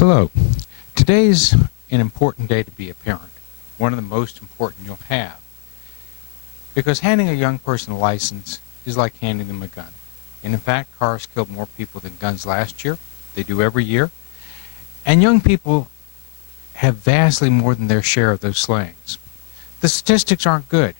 Hello. Today's an important day to be a parent, one of the most important you'll have, because handing a young person a license is like handing them a gun. And in fact, cars killed more people than guns last year. They do every year. And young people have vastly more than their share of those slayings. The statistics aren't good.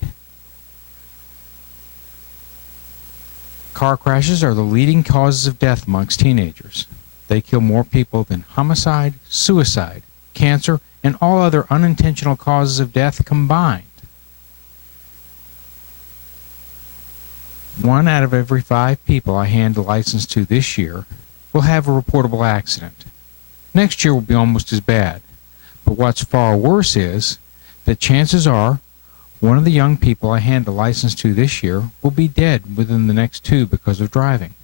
Car crashes are the leading causes of death amongst teenagers. They kill more people than homicide, suicide, cancer, and all other unintentional causes of death combined. 1 out of every 5 people I hand a license to this year will have a reportable accident. Next year will be almost as bad. But what's far worse is that chances are one of the young people I hand a license to this year will be dead within the next 2 because of driving.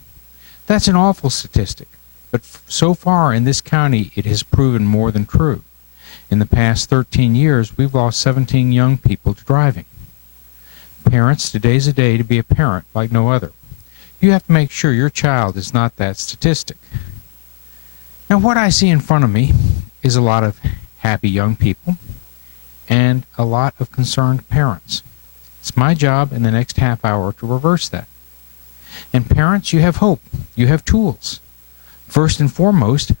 That's an awful statistic. But so far in this county, it has proven more than true. In the past 13 years, we've lost 17 young people to driving. Parents, today's a day to be a parent like no other. You have to make sure your child is not that statistic. Now, what I see in front of me is a lot of happy young people and a lot of concerned parents. It's my job in the next half hour to reverse that. And parents, you have hope. You have tools. First and foremost,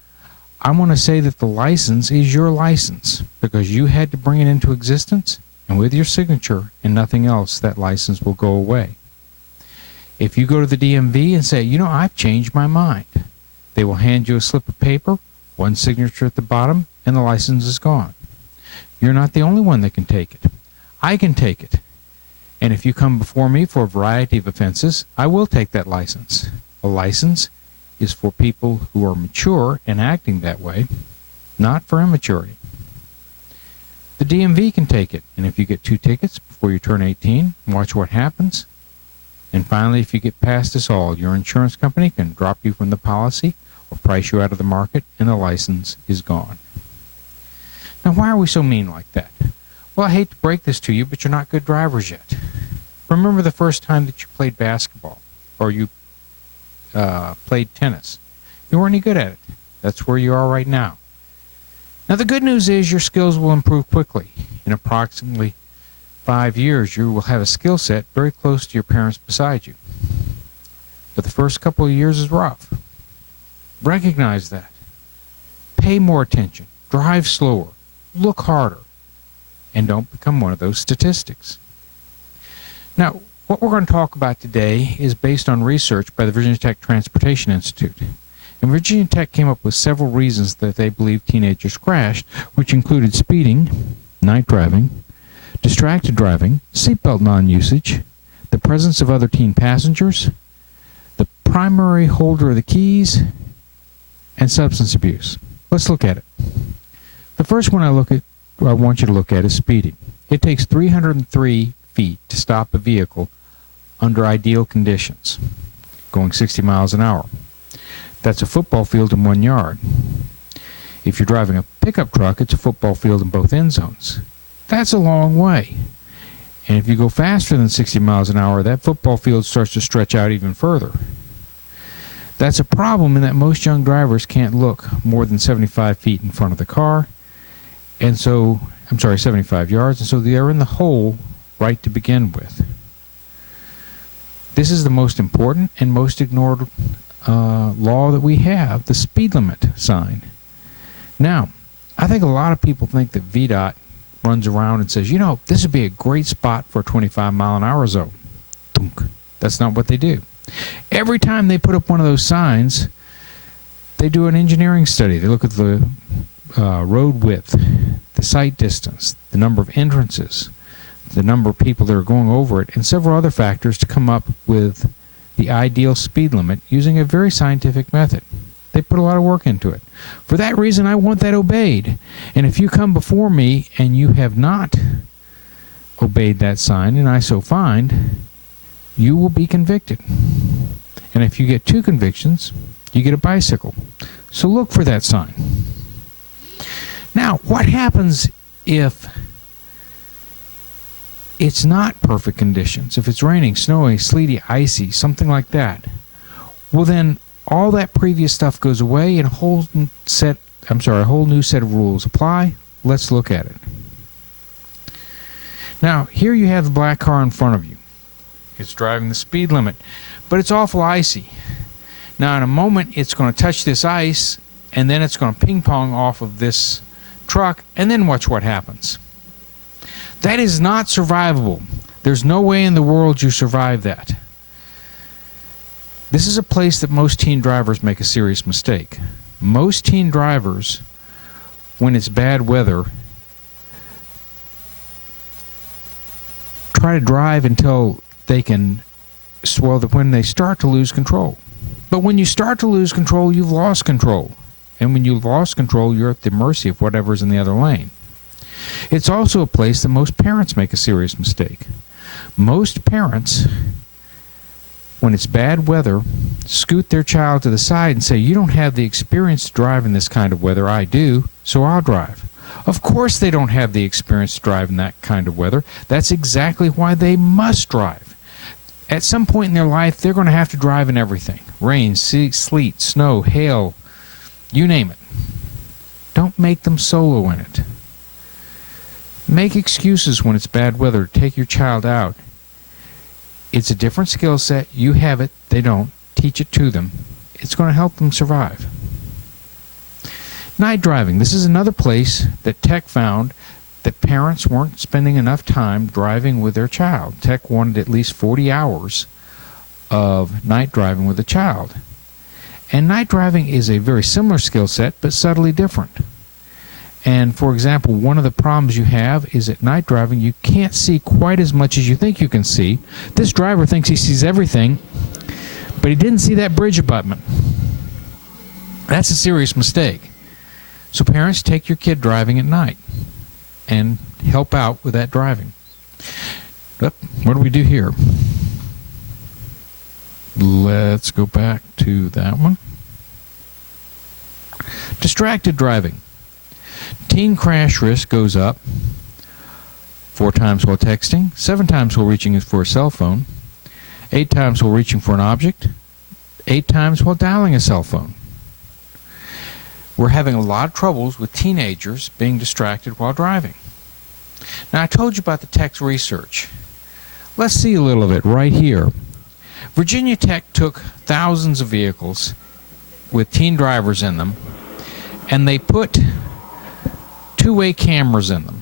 I want to say that the license is your license because you had to bring it into existence, and with your signature and nothing else, that license will go away. If you go to the DMV and say, I've changed my mind, they will hand you a slip of paper, 1 signature at the bottom, and the license is gone. You're not the only one that can take it. I can take it. And if you come before me for a variety of offenses, I will take that license. A license is for people who are mature and acting that way, not for immaturity. The DMV can take it, and if you get 2 tickets before you turn 18, watch what happens. And finally, if you get past this all, your insurance company can drop you from the policy or price you out of the market, and the license is gone. Now, why are we so mean like that? Well, I hate to break this to you, but you're not good drivers yet. Remember the first time that you played basketball, or you played tennis. You weren't any good at it. That's where you are right now. Now, the good news is your skills will improve quickly. In approximately 5 years, you will have a skill set very close to your parents beside you. But the first couple of years is rough. Recognize that. Pay more attention. Drive slower. Look harder. And don't become one of those statistics. Now, what we're going to talk about today is based on research by the Virginia Tech Transportation Institute. And Virginia Tech came up with several reasons that they believe teenagers crashed, which included speeding, night driving, distracted driving, seatbelt non-usage, the presence of other teen passengers, the primary holder of the keys, and substance abuse. Let's look at it. The first one I want you to look at is speeding. It takes 303 feet to stop a vehicle under ideal conditions, going 60 miles an hour. That's a football field in 1 yard. If you're driving a pickup truck, it's a football field in both end zones. That's a long way. And if you go faster than 60 miles an hour, that football field starts to stretch out even further. That's a problem in that most young drivers can't look more than 75 feet in front of the car, 75 yards, and so they're in the hole right to begin with. This is the most important and most ignored law that we have, the speed limit sign. Now, I think a lot of people think that VDOT runs around and says, this would be a great spot for a 25-mile-an-hour zone. That's not what they do. Every time they put up one of those signs, they do an engineering study. They look at the road width, the sight distance, the number of entrances, the number of people that are going over it, and several other factors to come up with the ideal speed limit using a very scientific method. They put a lot of work into it. For that reason, I want that obeyed. And if you come before me and you have not obeyed that sign, and I so find, you will be convicted. And if you get 2 convictions, you get a bicycle. So look for that sign. Now, what happens if it's not perfect conditions? If it's raining, snowy, sleety, icy, something like that, well then all that previous stuff goes away and a whole new set of rules apply. Let's look at it. Now, here you have the black car in front of you. It's driving the speed limit, but it's awful icy. Now, in a moment, it's going to touch this ice, and then it's going to ping pong off of this truck, and then watch what happens. That is not survivable. There's no way in the world you survive that. This is a place that most teen drivers make a serious mistake. Most teen drivers, when it's bad weather, try to drive until they can swell when they start to lose control. But when you start to lose control, you've lost control. And when you've lost control, you're at the mercy of whatever's in the other lane. It's also a place that most parents make a serious mistake. Most parents, when it's bad weather, scoot their child to the side and say, "You don't have the experience to drive in this kind of weather. I do, so I'll drive." Of course they don't have the experience to drive in that kind of weather. That's exactly why they must drive. At some point in their life, they're going to have to drive in everything. Rain, sleet, snow, hail, you name it. Don't make them solo in it. Make excuses when it's bad weather to take your child out. It's a different skill set. You have it. They don't. Teach it to them. It's going to help them survive. Night driving. This is another place that Tech found that parents weren't spending enough time driving with their child. Tech wanted at least 40 hours of night driving with a child. And night driving is a very similar skill set, but subtly different. And for example, one of the problems you have is at night driving, you can't see quite as much as you think you can see. This driver thinks he sees everything, but he didn't see that bridge abutment. That's a serious mistake. So parents, take your kid driving at night and help out with that driving. What do we do here? Let's go back to that one. Distracted driving. Teen crash risk goes up 4 times while texting, 7 times while reaching for a cell phone, 8 times while reaching for an object, 8 times while dialing a cell phone. We're having a lot of troubles with teenagers being distracted while driving. Now, I told you about the Tech's research. Let's see a little of it right here. Virginia Tech took thousands of vehicles with teen drivers in them, and they put two-way cameras in them.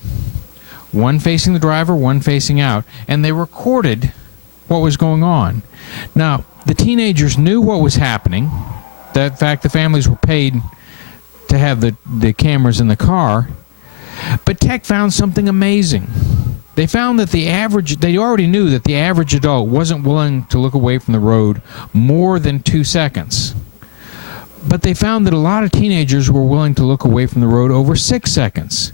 One facing the driver, one facing out, and they recorded what was going on. Now, the teenagers knew what was happening. In fact, the families were paid to have the cameras in the car. But Tech found something amazing. They found that they already knew that the average adult wasn't willing to look away from the road more than 2 seconds. But they found that a lot of teenagers were willing to look away from the road over 6 seconds.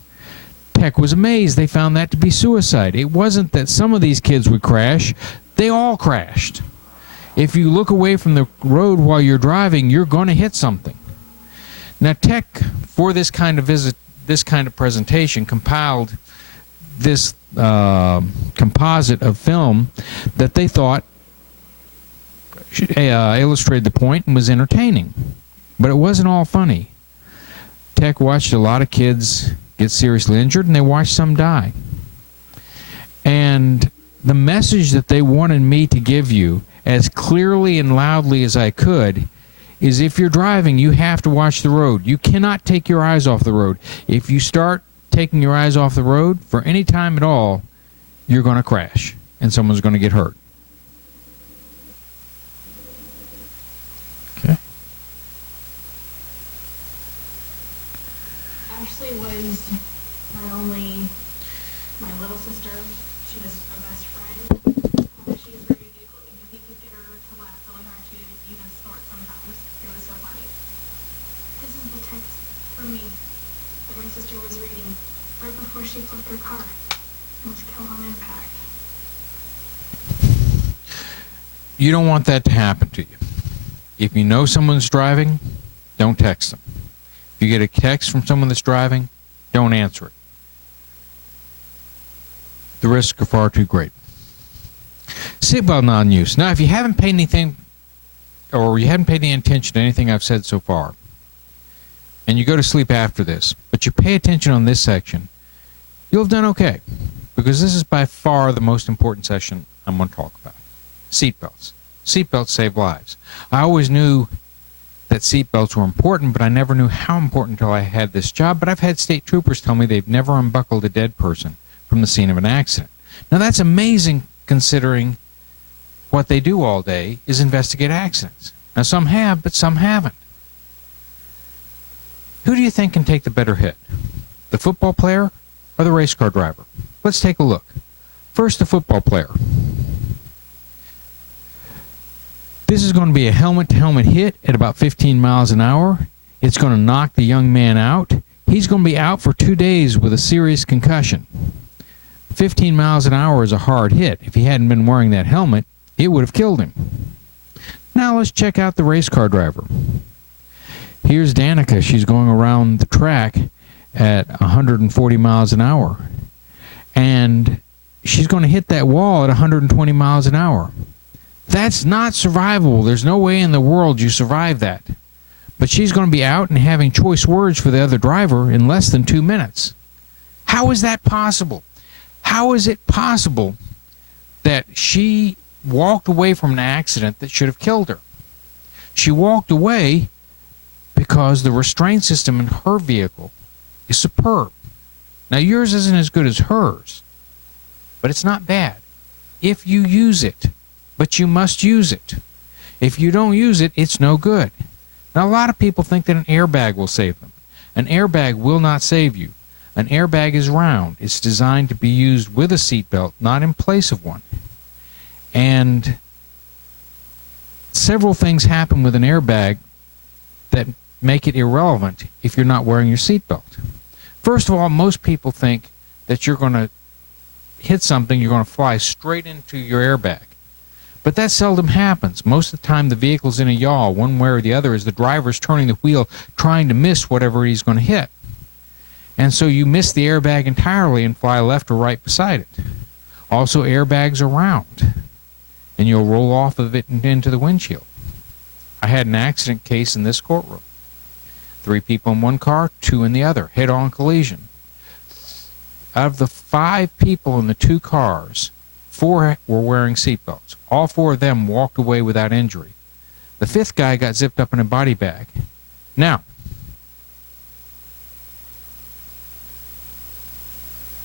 Tech was amazed. They found that to be suicide. It wasn't that some of these kids would crash. They all crashed. If you look away from the road while you're driving, you're going to hit something. Now, Tech, for this kind of presentation, compiled this composite of film that they thought illustrated the point and was entertaining. But it wasn't all funny. Tech watched a lot of kids get seriously injured, and they watched some die. And the message that they wanted me to give you as clearly and loudly as I could is, if you're driving, you have to watch the road. You cannot take your eyes off the road. If you start taking your eyes off the road for any time at all, you're going to crash, and someone's going to get hurt. Okay. Ashley was not only my little sister, she was a best friend. She was very giggly. He could get her to laugh really hard. She would even snort sometimes. It was so funny. This is the text from me that my sister was reading right before she flipped her car and was killed on impact. You don't want that to happen to you. If you know someone's driving, don't text them. If you get a text from someone that's driving, don't answer it. The risks are far too great. Seatbelt non-use. Now, if you haven't paid anything or you hadn't paid any attention to anything I've said so far, and you go to sleep after this, but you pay attention on this section, you'll have done okay, because this is by far the most important section I'm going to talk about. Seatbelts. Seatbelts save lives. I always knew that seatbelts were important, but I never knew how important until I had this job. But I've had state troopers tell me they've never unbuckled a dead person from the scene of an accident. Now that's amazing, considering what they do all day is investigate accidents. Now some have, but some haven't. Who do you think can take the better hit? The football player or the race car driver? Let's take a look. First, the football player. This is going to be a helmet-to-helmet hit at about 15 miles an hour. It's going to knock the young man out. He's going to be out for 2 days with a serious concussion. 15 miles an hour is a hard hit. If he hadn't been wearing that helmet, it would have killed him. Now let's check out the race car driver. Here's Danica. She's going around the track at 140 miles an hour. And she's going to hit that wall at 120 miles an hour. That's not survivable. There's no way in the world you survive that. But she's going to be out and having choice words for the other driver in less than 2 minutes. How is that possible? How is it possible that she walked away from an accident that should have killed her? She walked away because the restraint system in her vehicle is superb. Now, yours isn't as good as hers, but it's not bad if you use it. But you must use it. If you don't use it, it's no good. Now, a lot of people think that an airbag will save them. An airbag will not save you. An airbag is round. It's designed to be used with a seatbelt, not in place of one. And several things happen with an airbag that make it irrelevant if you're not wearing your seatbelt. First of all, most people think that you're going to hit something, you're going to fly straight into your airbag. But that seldom happens. Most of the time the vehicle's in a yaw, one way or the other, as the driver's turning the wheel trying to miss whatever he's going to hit. And so you miss the airbag entirely and fly left or right beside it. Also, airbags are round, and you'll roll off of it and into the windshield. I had an accident case in this courtroom. 3 people in one car, 2 in the other, head-on collision. Out of the 5 people in the 2 cars, 4 were wearing seatbelts. All 4 of them walked away without injury. The 5th guy got zipped up in a body bag. Now,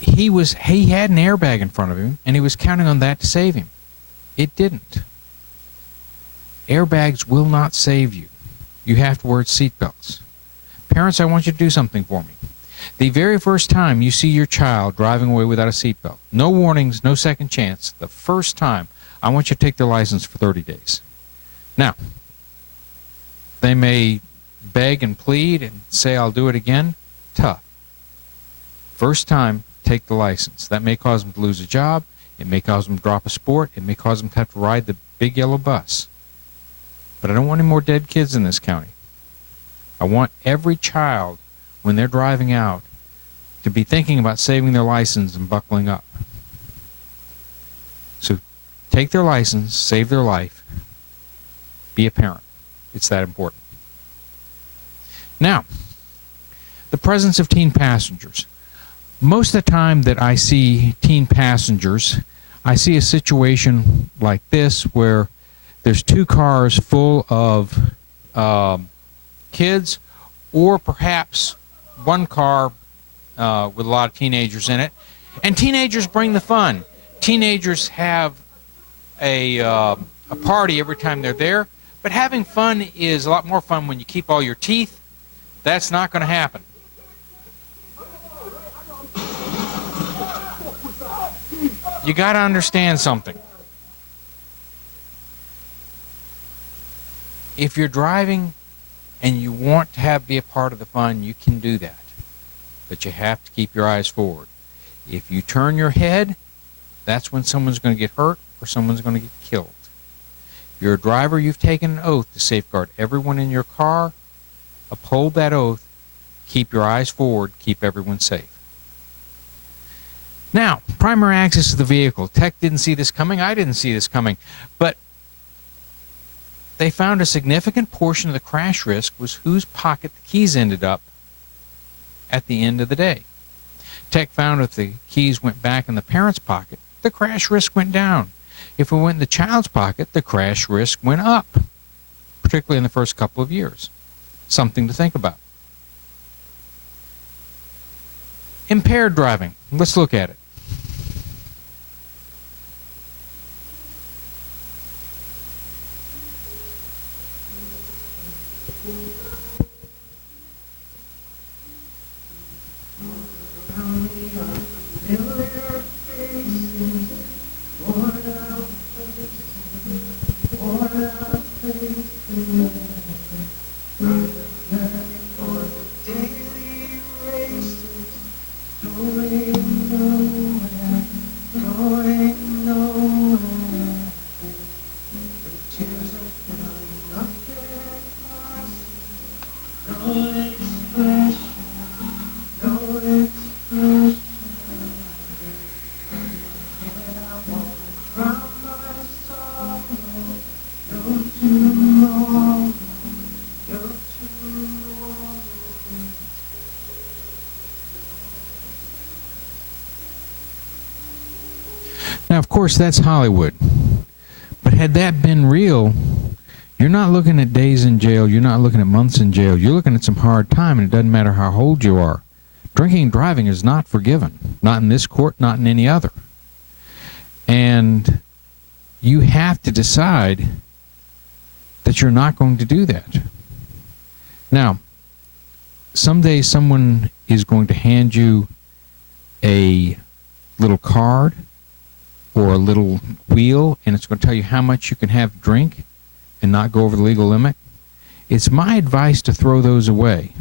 he had an airbag in front of him, and he was counting on that to save him. It didn't. Airbags will not save you. You have to wear seatbelts. Parents, I want you to do something for me. The very first time you see your child driving away without a seatbelt, no warnings, no second chance, the first time, I want you to take their license for 30 days. Now, they may beg and plead and say, I'll do it again. Tough. First time, take the license. That may cause them to lose a job. It may cause them to drop a sport. It may cause them to have to ride the big yellow bus. But I don't want any more dead kids in this county. I want every child, when they're driving out, to be thinking about saving their license and buckling up. So take their license, save their life, be a parent. It's that important. Now, the presence of teen passengers. Most of the time that I see teen passengers, I see a situation like this where there's 2 cars full of kids, or perhaps 1 car with a lot of teenagers in it. And teenagers bring the fun. Teenagers have a party every time they're there, but having fun is a lot more fun when you keep all your teeth. That's not going to happen. You got to understand something. If you're driving and you want to be a part of the fun, you can do that. But you have to keep your eyes forward. If you turn your head, that's when someone's going to get hurt or someone's going to get killed. If you're a driver, you've taken an oath to safeguard everyone in your car. Uphold that oath. Keep your eyes forward. Keep everyone safe. Now, primary access to the vehicle. Tech didn't see this coming. I didn't see this coming. But they found a significant portion of the crash risk was whose pocket the keys ended up at the end of the day. Tech found if the keys went back in the parent's pocket, the crash risk went down. If it went in the child's pocket, the crash risk went up, particularly in the first couple of years. Something to think about. Impaired driving. Let's look at it. Now, of course, that's Hollywood. But had that been real, you're not looking at days in jail, you're not looking at months in jail, you're looking at some hard time, and it doesn't matter how old you are. Drinking and driving is not forgiven. Not in this court, not in any other. And you have to decide that you're not going to do that. Now, someday someone is going to hand you a little card or a little wheel, and it's going to tell you how much you can have to drink and not go over the legal limit. It's my advice to throw those away.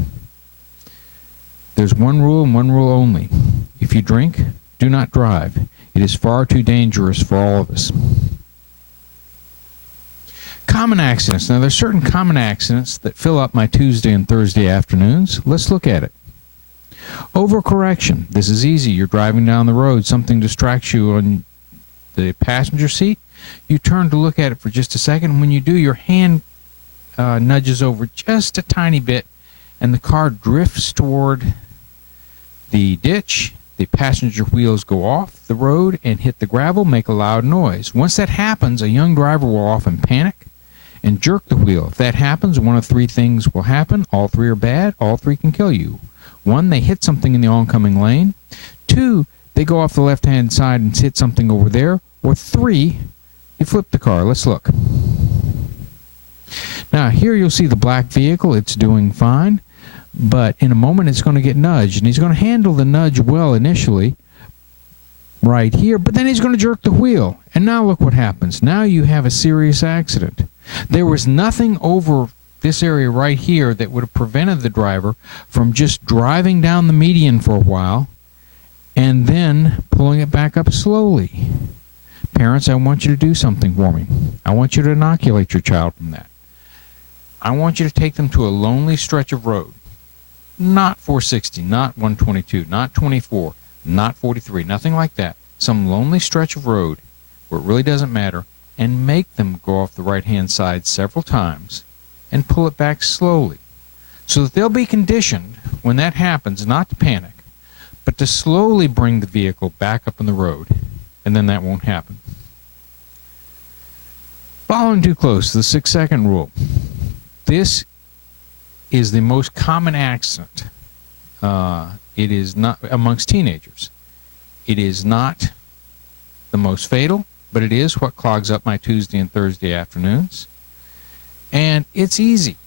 There's one rule and one rule only. If you drink, do not drive. It is far too dangerous for all of us. Common accidents. Now, there's certain common accidents that fill up my Tuesday and Thursday afternoons. Let's look at it. Overcorrection. This is easy. You're driving down the road. Something distracts you on the passenger seat. You turn to look at it for just a second. When you do, your hand nudges over just a tiny bit, and the car drifts toward the ditch. The passenger wheels go off the road and hit the gravel, make a loud noise. Once that happens, a young driver will often panic and jerk the wheel. If that happens, one of three things will happen. All three are bad. All three can kill you. One, they hit something in the oncoming lane. Two, they go off the left-hand side and hit something over there. Or three, you flip the car. Let's look. Now, here you'll see the black vehicle. It's doing fine. But in a moment, it's going to get nudged. And he's going to handle the nudge well initially, right here. But then he's going to jerk the wheel. And now look what happens. Now you have a serious accident. There was nothing over this area right here that would have prevented the driver from just driving down the median for a while and then pulling it back up slowly. Parents, I want you to do something for me. I want you to inoculate your child from that. I want you to take them to a lonely stretch of road. Not 460, not 122, not 24, not 43, nothing like that. Some lonely stretch of road where it really doesn't matter, and make them go off the right-hand side several times and pull it back slowly so that they'll be conditioned when that happens not to panic, but to slowly bring the vehicle back up on the road, and then that won't happen. Following too close, the 6-second rule. This is the most common accident. It is not amongst teenagers. It is not the most fatal, but it is what clogs up my Tuesday and Thursday afternoons. And it's easy.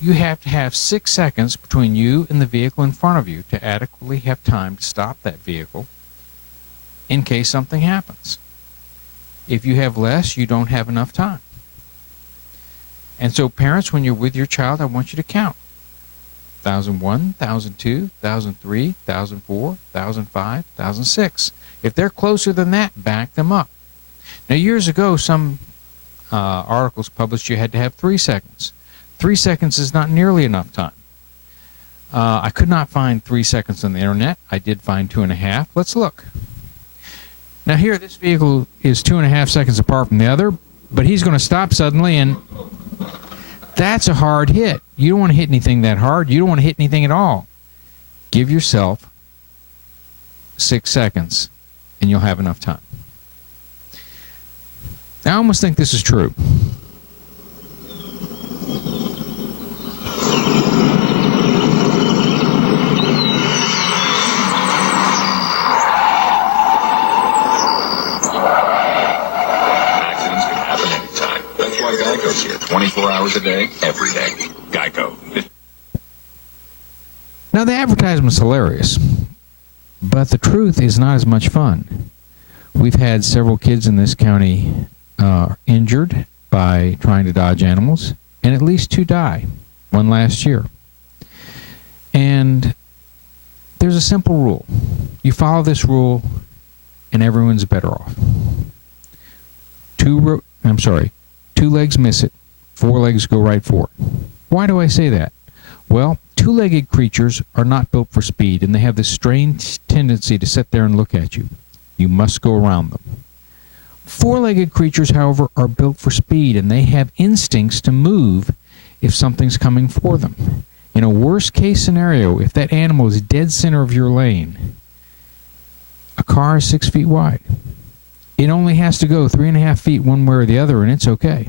You have to have 6 seconds between you and the vehicle in front of you to adequately have time to stop that vehicle in case something happens. If you have less, you don't have enough time. And so parents, when you're with your child, I want you to count. 1001, 1002, 1003, 1004, 1005, 1006. If they're closer than that, back them up. Now, years ago, some articles published you had to have 3 seconds. 3 seconds is not nearly enough time. I could not find 3 seconds on the internet. I did find 2.5. Let's look. Now here, this vehicle is 2.5 seconds apart from the other, but he's going to stop suddenly and That's a hard hit. You don't want to hit anything that hard. You don't want to hit anything at all. Give yourself 6 seconds, and you'll have enough time. I almost think this is true. Accidents can happen anytime. That's why Geico's here 24 hours a day, every day. Geico. Now, the advertisement's hilarious, but the truth is not as much fun. We've had several kids in this county injured by trying to dodge animals, and at least 2 die, one last year. And there's a simple rule. You follow this rule, and everyone's better off. 2 legs miss it, 4 legs go right for it. Why do I say that? Well, 2-legged creatures are not built for speed, and they have this strange tendency to sit there and look at you. You must go around them. 4-legged creatures, however, are built for speed, and they have instincts to move if something's coming for them. In a worst-case scenario, if that animal is dead center of your lane, a car is 6 feet wide. It only has to go 3.5 feet one way or the other, and it's okay.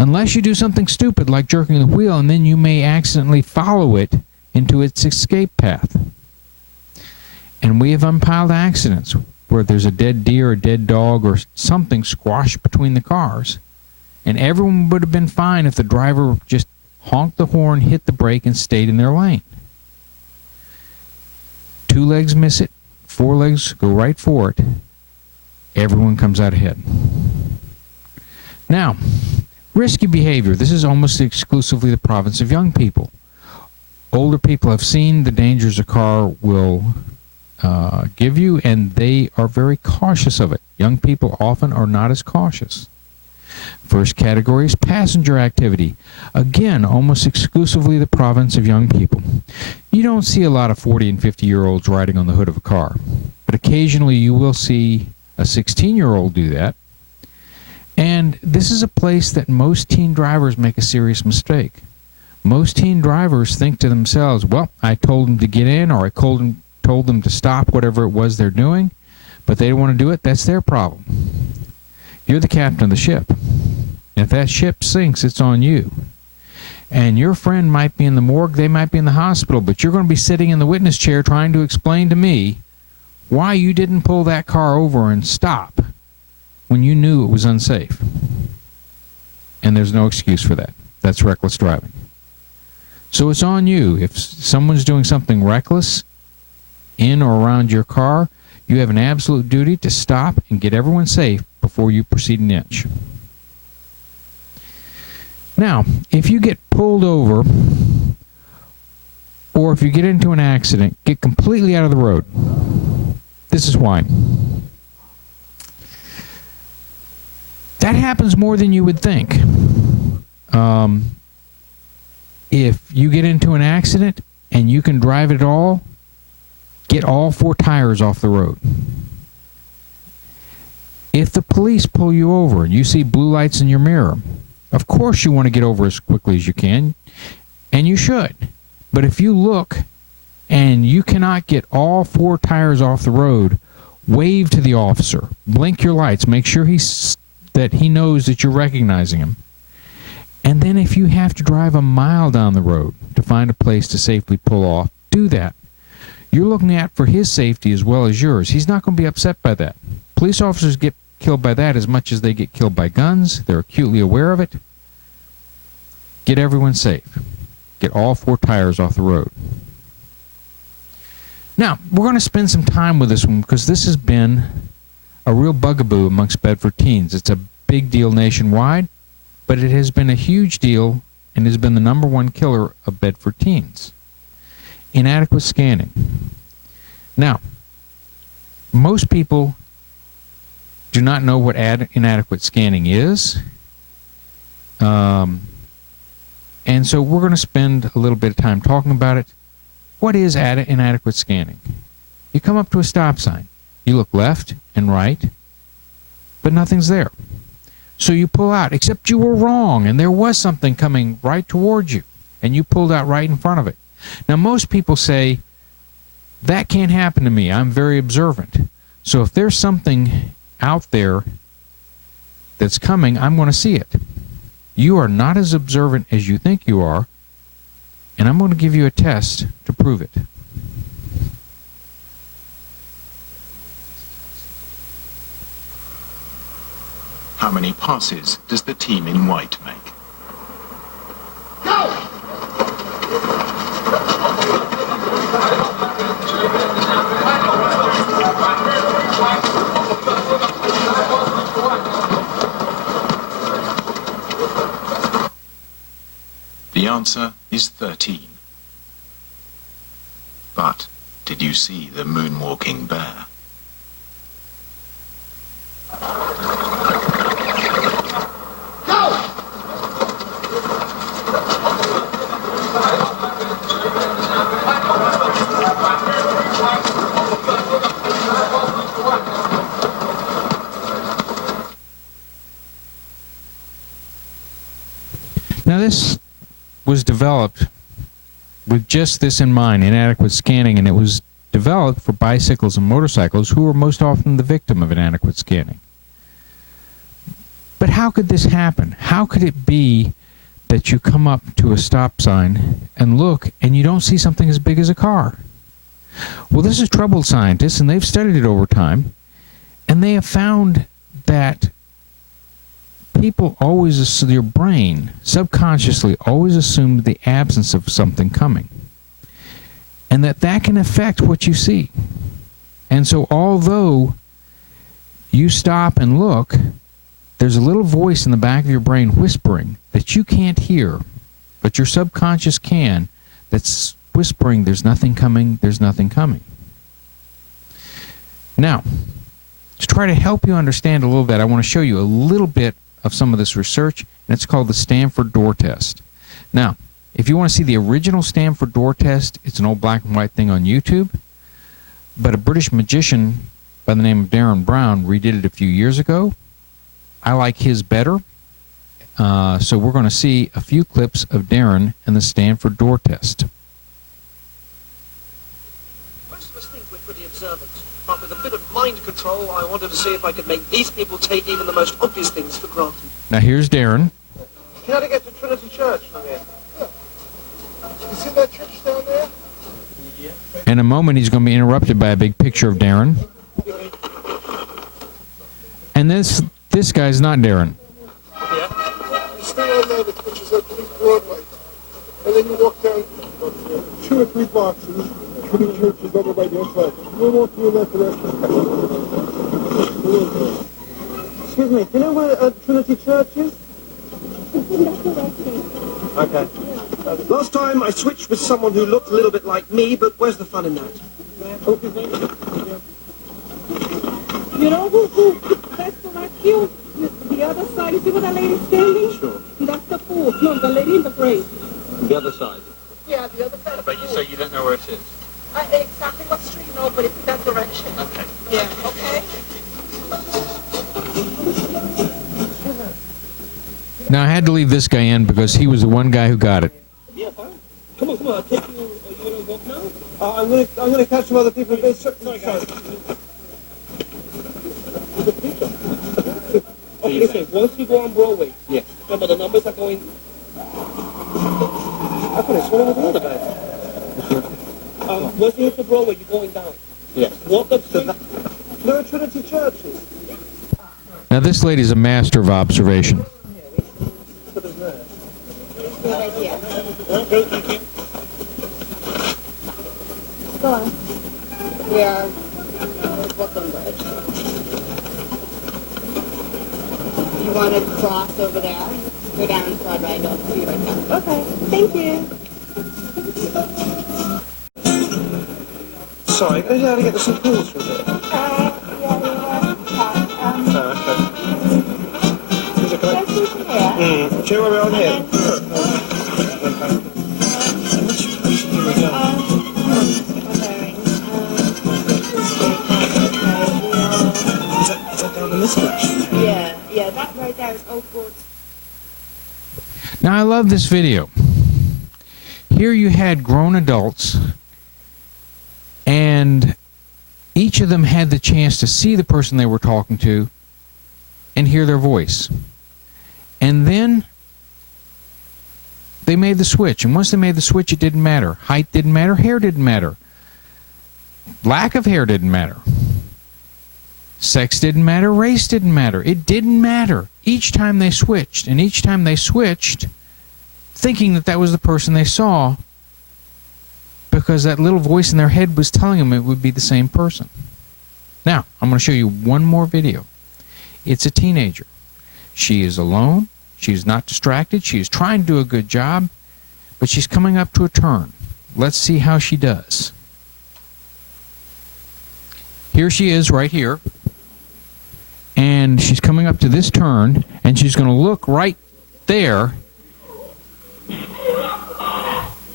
Unless you do something stupid like jerking the wheel, and then you may accidentally follow it into its escape path. And we have unpiled accidents where there's a dead deer, a dead dog, or something squashed between the cars. And everyone would have been fine if the driver just honked the horn, hit the brake, and stayed in their lane. 2 legs miss it, 4 legs go right for it. Everyone comes out ahead. Now, risky behavior. This is almost exclusively the province of young people. Older people have seen the dangers a car will give you, and they are very cautious of it. Young people often are not as cautious. First category is passenger activity. Again, almost exclusively the province of young people. You don't see a lot of 40 and 50-year-olds riding on the hood of a car, but occasionally you will see a 16-year-old do that. And this is a place that most teen drivers make a serious mistake. Most teen drivers think to themselves, well, I told them to get in, or I told them to stop whatever it was they're doing, but they don't want to do it. That's their problem. You're the captain of the ship. If that ship sinks, it's on you. And your friend might be in the morgue, they might be in the hospital, but you're going to be sitting in the witness chair trying to explain to me why you didn't pull that car over and stop when you knew it was unsafe. And there's no excuse for that. That's reckless driving. So it's on you. If someone's doing something reckless in or around your car, you have an absolute duty to stop and get everyone safe before you proceed an inch. Now, if you get pulled over, or if you get into an accident, get completely out of the road. This is why. That happens more than you would think. If you get into an accident and you can drive it all, get all 4 tires off the road. If the police pull you over and you see blue lights in your mirror, of course you want to get over as quickly as you can, and you should. But if you look and you cannot get all 4 tires off the road, wave to the officer, blink your lights, make sure that he knows that you're recognizing him. And then if you have to drive a mile down the road to find a place to safely pull off, do that. You're looking out for his safety as well as yours. He's not going to be upset by that. Police officers get killed by that as much as they get killed by guns. They're acutely aware of it. Get everyone safe. Get all 4 tires off the road. Now, we're going to spend some time with this one because this has been a real bugaboo amongst Bedford teens. It's a big deal nationwide, but it has been a huge deal and has been the #1 killer of Bedford teens. Inadequate scanning. Now, most people do not know what inadequate scanning is. And so we're going to spend a little bit of time talking about it. What is inadequate scanning? You come up to a stop sign. You look left and right, but nothing's there. So you pull out, except you were wrong, and there was something coming right towards you, and you pulled out right in front of it. Now, most people say, that can't happen to me. I'm very observant. So if there's something out there that's coming, I'm going to see it. You are not as observant as you think you are, and I'm going to give you a test to prove it. How many passes does the team in white make? The answer is 13. But did you see the moonwalking bear? Now, this was developed with just this in mind, inadequate scanning, and it was developed for bicycles and motorcycles who were most often the victim of inadequate scanning. But how could this happen? How could it be that you come up to a stop sign and look and you don't see something as big as a car? Well, this is troubled scientists, and they've studied it over time, and they have found that people always, your brain subconsciously always assumed the absence of something coming, and that can affect what you see. And so although you stop and look, there's a little voice in the back of your brain whispering that you can't hear, but your subconscious can, that's whispering, there's nothing coming, there's nothing coming. Now, to try to help you understand a little bit, I want to show you a little bit of some of this research, and it's called the Stanford Door Test. Now, if you want to see the original Stanford Door Test, it's an old black and white thing on YouTube, but a British magician by the name of Darren Brown redid it a few years ago. I like his better, so we're going to see a few clips of Darren and the Stanford Door Test. Most of us think we're pretty observant, but with a bit of mind control, I wanted to see if I could make these people take even the most obvious things for granted. Now here's Darren. How to get to Trinity Church from here? You see that church down there? In a moment, he's going to be interrupted by a big picture of Darren. And this guy's not Darren. Yeah. You stay on there, which is at East Broadway. And then you walk down 2 or 3 blocks, and this Trinity Church is over by the outside. We'll walk you in there for the rest of the day. Excuse me, do you know where Trinity Church is? Okay. Last time I switched with someone who looked a little bit like me, but where's the fun in that? You know who that's the right heel? The other side. You see where that lady's standing? Sure. That's the pool. No, the lady in the braid. The other side. Yeah, the other side of the But you pool. say you don't know where it is? Exactly what street, no, but it's in that direction. Okay. Yeah, okay? Now, I had to leave this guy in because he was the one guy who got it. Yeah, fine. Come on, I'll take you. Are you going to walk now? I'm gonna catch some other people. Sorry, guys. Okay, listen, once you go on Broadway, yes. Remember the numbers are going. I could have sworn it was another guy. Once you hit the Broadway, you're going down. Yes. Walk up street. There are Trinity churches. Now, this lady's a master of observation. Go on. We are Brooklyn Bridge. You want to cross over there? Go down Broadway, go see right there. Okay, thank you. Sorry, I had to get the St. Paul's from there. Okay. Do you know where we are here? Yeah, that right there is Now, I love this video. Here you had grown adults, and each of them had the chance to see the person they were talking to and hear their voice. And then they made the switch. And once they made the switch, it didn't matter. Height didn't matter. Hair didn't matter. Lack of hair didn't matter. Sex didn't matter. Race didn't matter. It didn't matter. Each time they switched, and each time they switched, thinking that that was the person they saw, because that little voice in their head was telling them it would be the same person. Now, I'm going to show you one more video. It's a teenager. She is alone. She's not distracted. She is trying to do a good job, but she's coming up to a turn. Let's see how she does. Here she is right here, and she's coming up to this turn, and she's going to look right there,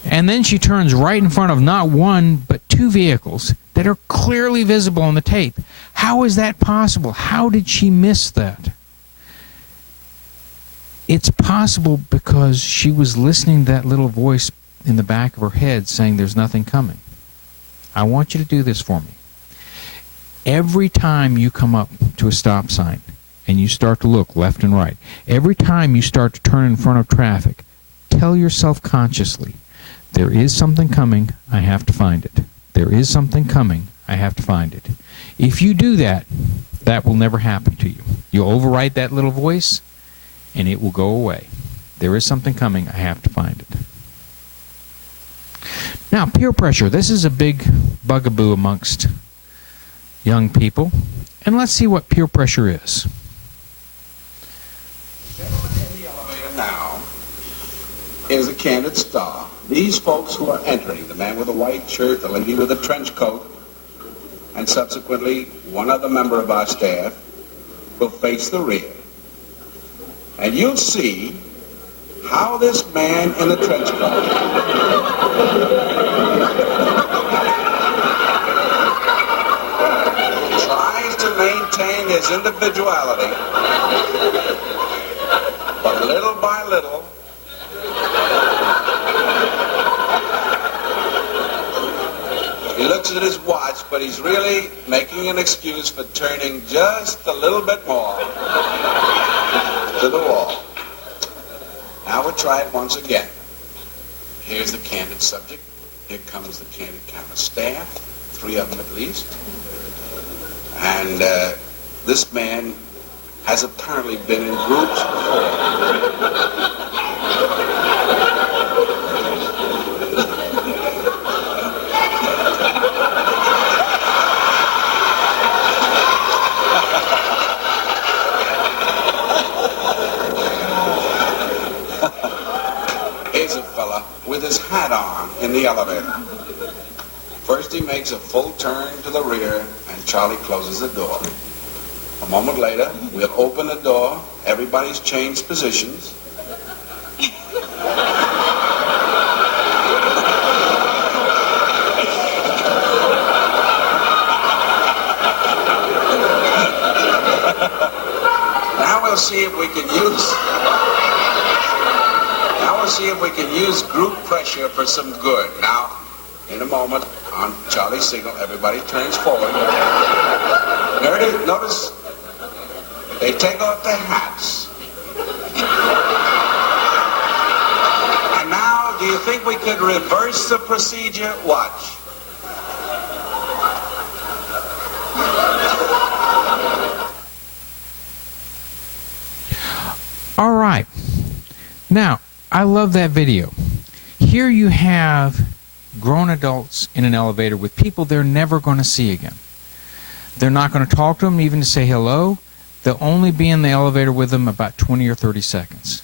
and then she turns right in front of not one but two vehicles that are clearly visible on the tape. How is that possible? How did she miss that? It's possible because she was listening to that little voice in the back of her head saying there's nothing coming. I want you to do this for me. Every time you come up to a stop sign and you start to look left and right, every time you start to turn in front of traffic, tell yourself consciously, there is something coming, I have to find it. There is something coming, I have to find it. If you do that, that will never happen to you. You'll override that little voice, and it will go away. There is something coming, I have to find it. Now, peer pressure. This is a big bugaboo amongst young people. And let's see what peer pressure is. In the elevator now is a candid star. These folks who are entering, the man with the white shirt, the lady with the trench coat, and subsequently one other member of our staff, will face the rear. And you'll see how this man in the trench coat tries to maintain his individuality, but little by little, he looks at his watch, but he's really making an excuse for turning just a little bit more to the wall. Now we'll try it once again. Here's the candid subject. Here comes the candid camera staff, 3 of them at least. And this man has apparently been in groups before. Here's a fella with his hat on in the elevator. First he makes a full turn to the rear, and Charlie closes the door. A moment later, we'll open the door. Everybody's changed positions. Now we'll see if we can use group pressure for some good. Now, in a moment, on Charlie's signal, everybody turns forward. Notice they take off their hats. And now, do you think we could reverse the procedure? Watch. All right. Now, I love that video. Here you have grown adults in an elevator with people they're never going to see again. They're not going to talk to them, even to say hello. They'll only be in the elevator with them about 20 or 30 seconds.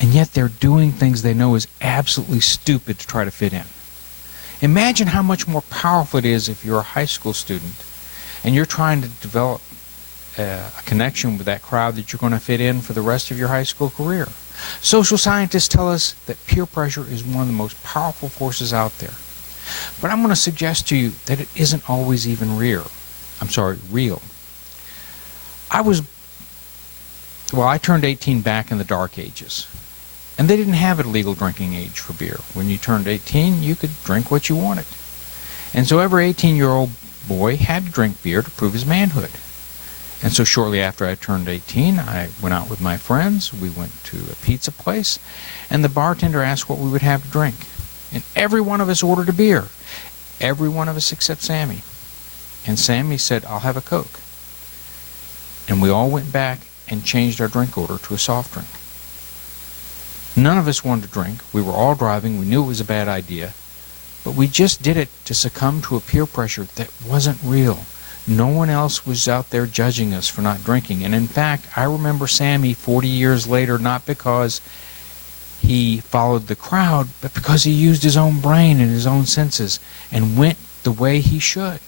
And yet they're doing things they know is absolutely stupid to try to fit in. Imagine how much more powerful it is if you're a high school student and you're trying to develop a connection with that crowd that you're going to fit in for the rest of your high school career. Social scientists tell us that peer pressure is one of the most powerful forces out there. But I'm going to suggest to you that it isn't always even real. I turned 18 back in the dark ages. And they didn't have a legal drinking age for beer. When you turned 18, you could drink what you wanted. And so every 18-year-old boy had to drink beer to prove his manhood. And so shortly after I turned 18, I went out with my friends. We went to a pizza place, and the bartender asked what we would have to drink. And every one of us ordered a beer. Every one of us except Sammy. And Sammy said, "I'll have a Coke." And we all went back and changed our drink order to a soft drink. None of us wanted to drink. We were all driving. We knew it was a bad idea. But we just did it to succumb to a peer pressure that wasn't real. No one else was out there judging us for not drinking. And in fact, I remember Sammy 40 years later, not because he followed the crowd, but because he used his own brain and his own senses and went the way he should.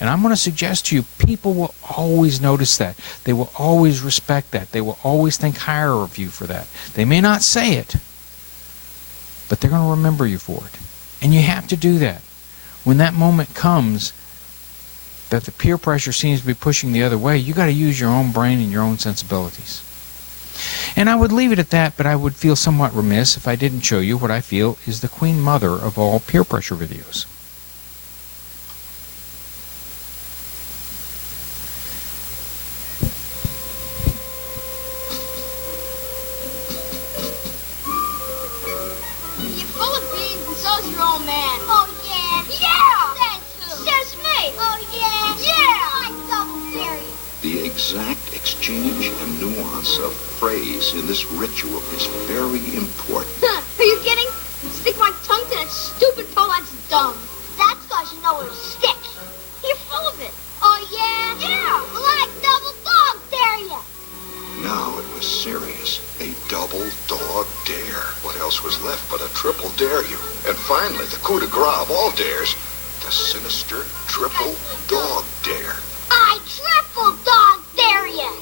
And I'm going to suggest to you, people will always notice that. They will always respect that. They will always think higher of you for that. They may not say it, but they're going to remember you for it. And you have to do that. When that moment comes that the peer pressure seems to be pushing the other way, you got to use your own brain and your own sensibilities. And I would leave it at that, but I would feel somewhat remiss if I didn't show you what I feel is the queen mother of all peer pressure videos. You're full of beans and so's your old man. Oh, yeah. Yeah! Says who? Says me. Oh, yeah. Yeah! I double serious. The exact exchange and nuance of phrase in this ritual is very important. Huh, are you kidding? Stick my tongue to that stupid pole, that's dumb. That's cause you know where to stick. You're full of it. Oh, yeah? Yeah! Well, I double dog dare you. Now it was serious. A double dog dare. What else was left but a triple dare you? And finally, the coup de grace of all dares, the sinister triple dog dare. I triple dog dare you.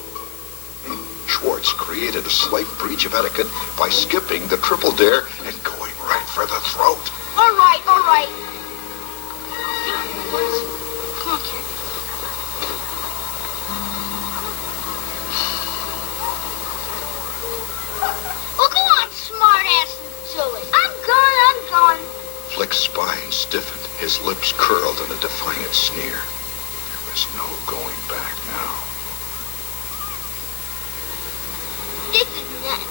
Schwartz created a slight breach of etiquette by skipping the triple dare and going right for the throat. All right, all right. Okay. Well, go on, smart-ass, and do it. I'm going. Flick's spine stiffened, his lips curled in a defiant sneer. There was no going back now. This is nuts.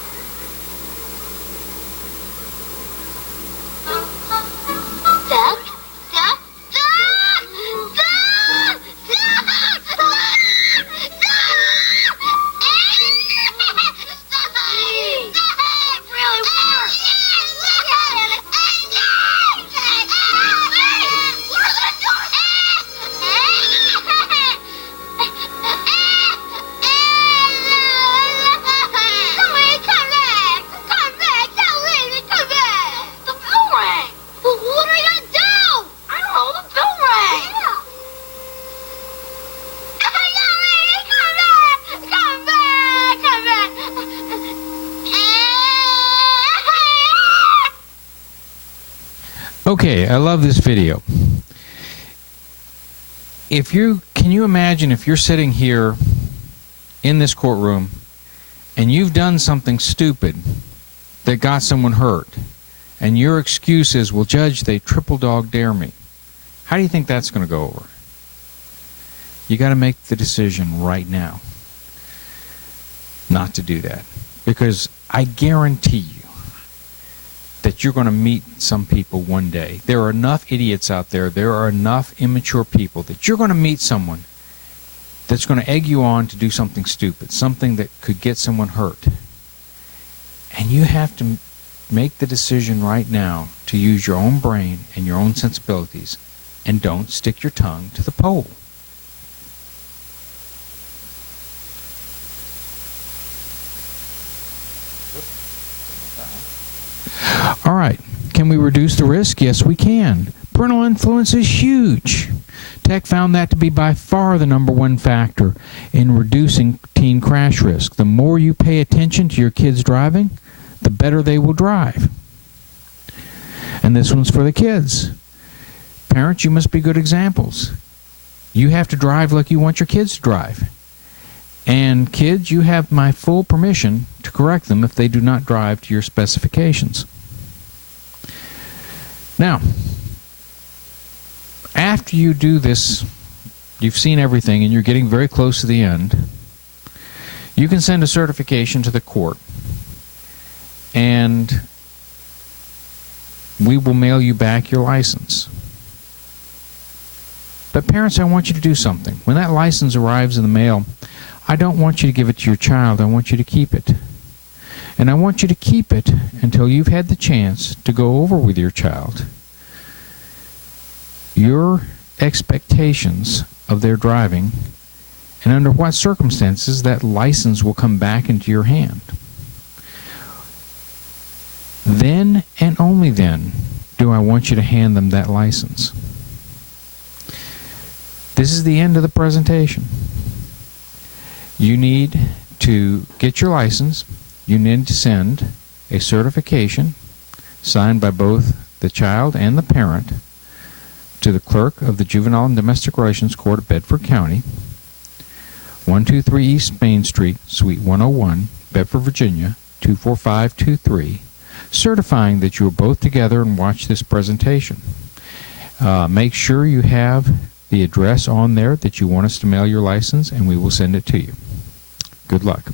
Duck, duck, duck, duck, It really works. Okay, I love this video. Can you imagine if you're sitting here in this courtroom and you've done something stupid that got someone hurt, and your excuse is, "Well, Judge, they triple dog dare me." How do you think that's going to go over? You got to make the decision right now not to do that, because I guarantee you that you're going to meet some people one day. There are enough idiots out there, there are enough immature people that you're going to meet someone that's going to egg you on to do something stupid, something that could get someone hurt. And you have to make the decision right now to use your own brain and your own sensibilities, and don't stick your tongue to the pole. All right, can we reduce the risk? Yes, we can. Parental influence is huge. Tech found that to be by far the #1 factor in reducing teen crash risk. The more you pay attention to your kids driving, the better they will drive. And this one's for the kids. Parents, you must be good examples. You have to drive like you want your kids to drive. And kids, you have my full permission to correct them if they do not drive to your specifications. Now, after you do this, you've seen everything and you're getting very close to the end, you can send a certification to the court, and we will mail you back your license. But parents, I want you to do something. When that license arrives in the mail, I don't want you to give it to your child. I want you to keep it. And I want you to keep it until you've had the chance to go over with your child your expectations of their driving and under what circumstances that license will come back into your hand. Then and only then do I want you to hand them that license. This is the end of the presentation. You need to get your license. You need to send a certification signed by both the child and the parent to the clerk of the Juvenile and Domestic Relations Court of Bedford County, 123 East Main Street, Suite 101, Bedford, Virginia, 24523, certifying that you were both together and watched this presentation. Make sure you have the address on there that you want us to mail your license, and we will send it to you. Good luck.